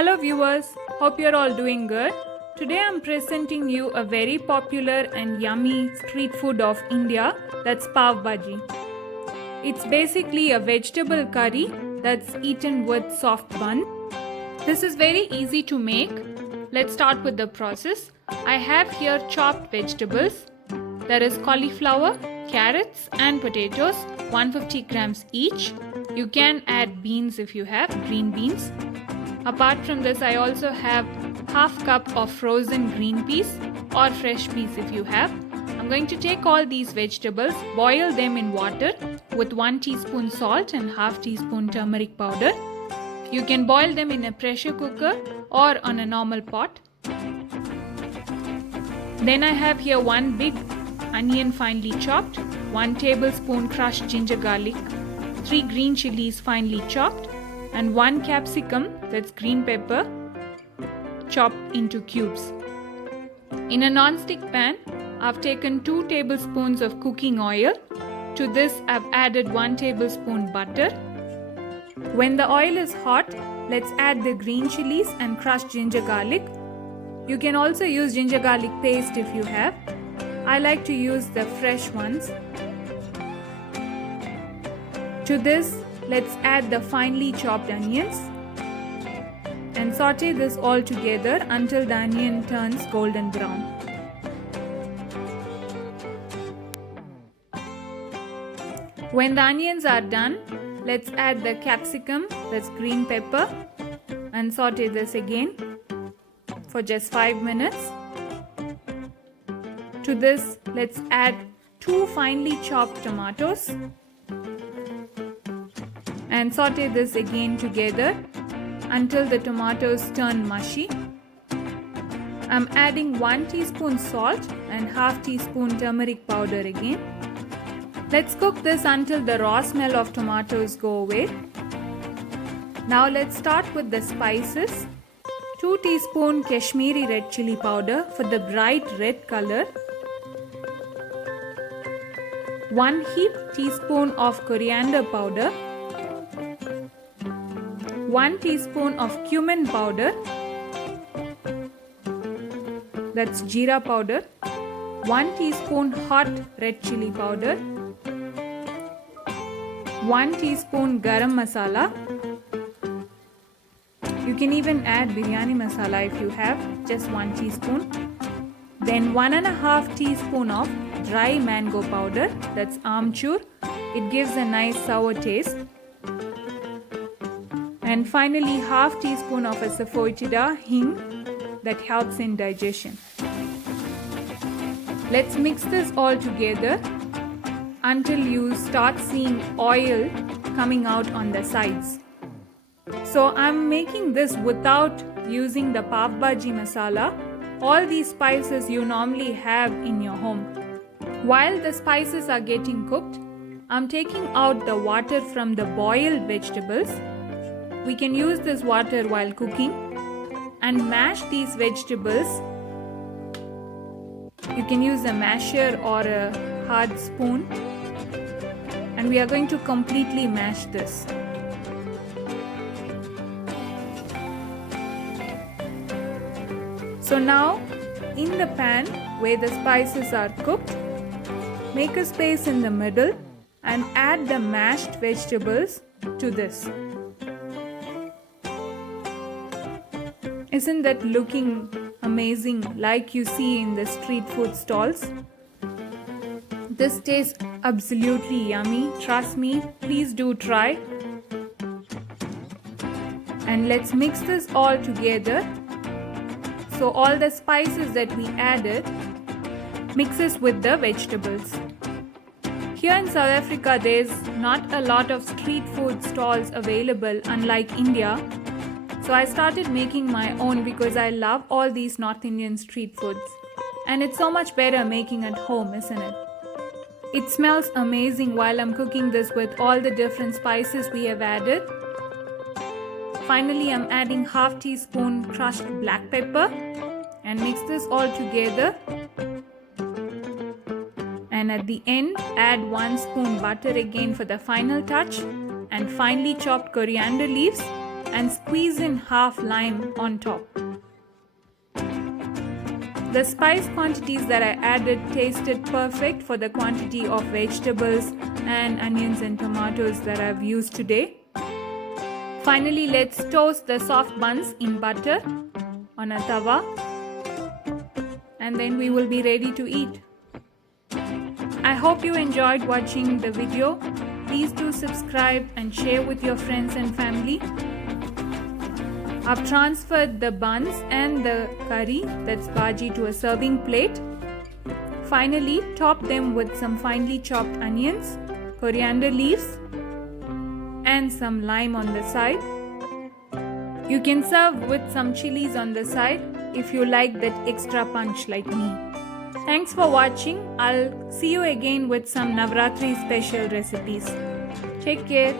Hello viewers, hope you're all doing good. Today I'm presenting you a very popular and yummy street food of India, that's pav bhaji. It's basically a vegetable curry that's eaten with soft bun. This is very easy to make. Let's start with the process. I have here chopped vegetables. There is cauliflower, carrots and potatoes, 150 grams each. You can add beans if you have, green beans. Apart from this, I also have half cup of frozen green peas or fresh peas if you have. I'm going to take all these vegetables, boil them in water with 1 teaspoon salt and half teaspoon turmeric powder. You can boil them in a pressure cooker or on a normal pot. Then I have here 1 big onion finely chopped, 1 tablespoon crushed ginger garlic, 3 green chilies finely chopped, and 1 capsicum, that's green pepper, chopped into cubes. In a non-stick pan, I've taken 2 tablespoons of cooking oil. To this, I've added 1 tablespoon butter. When the oil is hot, let's add the green chilies and crushed ginger garlic. You can also use ginger garlic paste if you have. I like to use the fresh ones. To this, let's add the finely chopped onions and saute this all together until the onion turns golden brown. When the onions are done, let's add the capsicum, that's green pepper, and saute this again for just 5 minutes. To this, let's add 2 finely chopped tomatoes and saute this again together until the tomatoes turn mushy. I'm adding 1 teaspoon salt and half teaspoon turmeric powder again. Let's cook this until the raw smell of tomatoes go away. Now let's start with the spices. 2 teaspoon Kashmiri red chili powder for the bright red color. 1 heaped teaspoon of coriander powder. 1 teaspoon of cumin powder, that's jeera powder. 1 teaspoon hot red chili powder. 1 teaspoon garam masala. You can even add biryani masala if you have, just 1 teaspoon. Then 1.5 teaspoon of dry mango powder, that's amchur. It gives a nice sour taste. And finally, half teaspoon of asafoetida, hing, that helps in digestion. Let's mix this all together until you start seeing oil coming out on the sides. So I'm making this without using the pav bhaji masala. All these spices you normally have in your home. While the spices are getting cooked, I'm taking out the water from the boiled vegetables. We can use this water while cooking and mash these vegetables. You can use a masher or a hard spoon, and we are going to completely mash this. So now in the pan where the spices are cooked, make a space in the middle and add the mashed vegetables to this. Isn't that looking amazing like you see in the street food stalls? This tastes absolutely yummy. Trust me, please do try. And let's mix this all together. So all the spices that we added mixes with the vegetables. Here in South Africa, there's not a lot of street food stalls available, unlike India. So I started making my own because I love all these North Indian street foods. And it's so much better making at home, isn't it? It smells amazing while I'm cooking this with all the different spices we have added. Finally, I'm adding half teaspoon crushed black pepper and mix this all together. And at the end, add 1 spoon butter again for the final touch and finely chopped coriander leaves and squeeze in half lime on top. The spice quantities that I added tasted perfect for the quantity of vegetables and onions and tomatoes that I've used today. Finally, let's toast the soft buns in butter on a tawa, and then we will be ready to eat. I hope you enjoyed watching the video. Please do subscribe and share with your friends and family. I've transferred the buns and the curry, that's bhaji, to a serving plate. Finally, top them with some finely chopped onions, coriander leaves, and some lime on the side. You can serve with some chilies on the side if you like that extra punch like me. Thanks for watching. I'll see you again with some Navratri special recipes. Take care.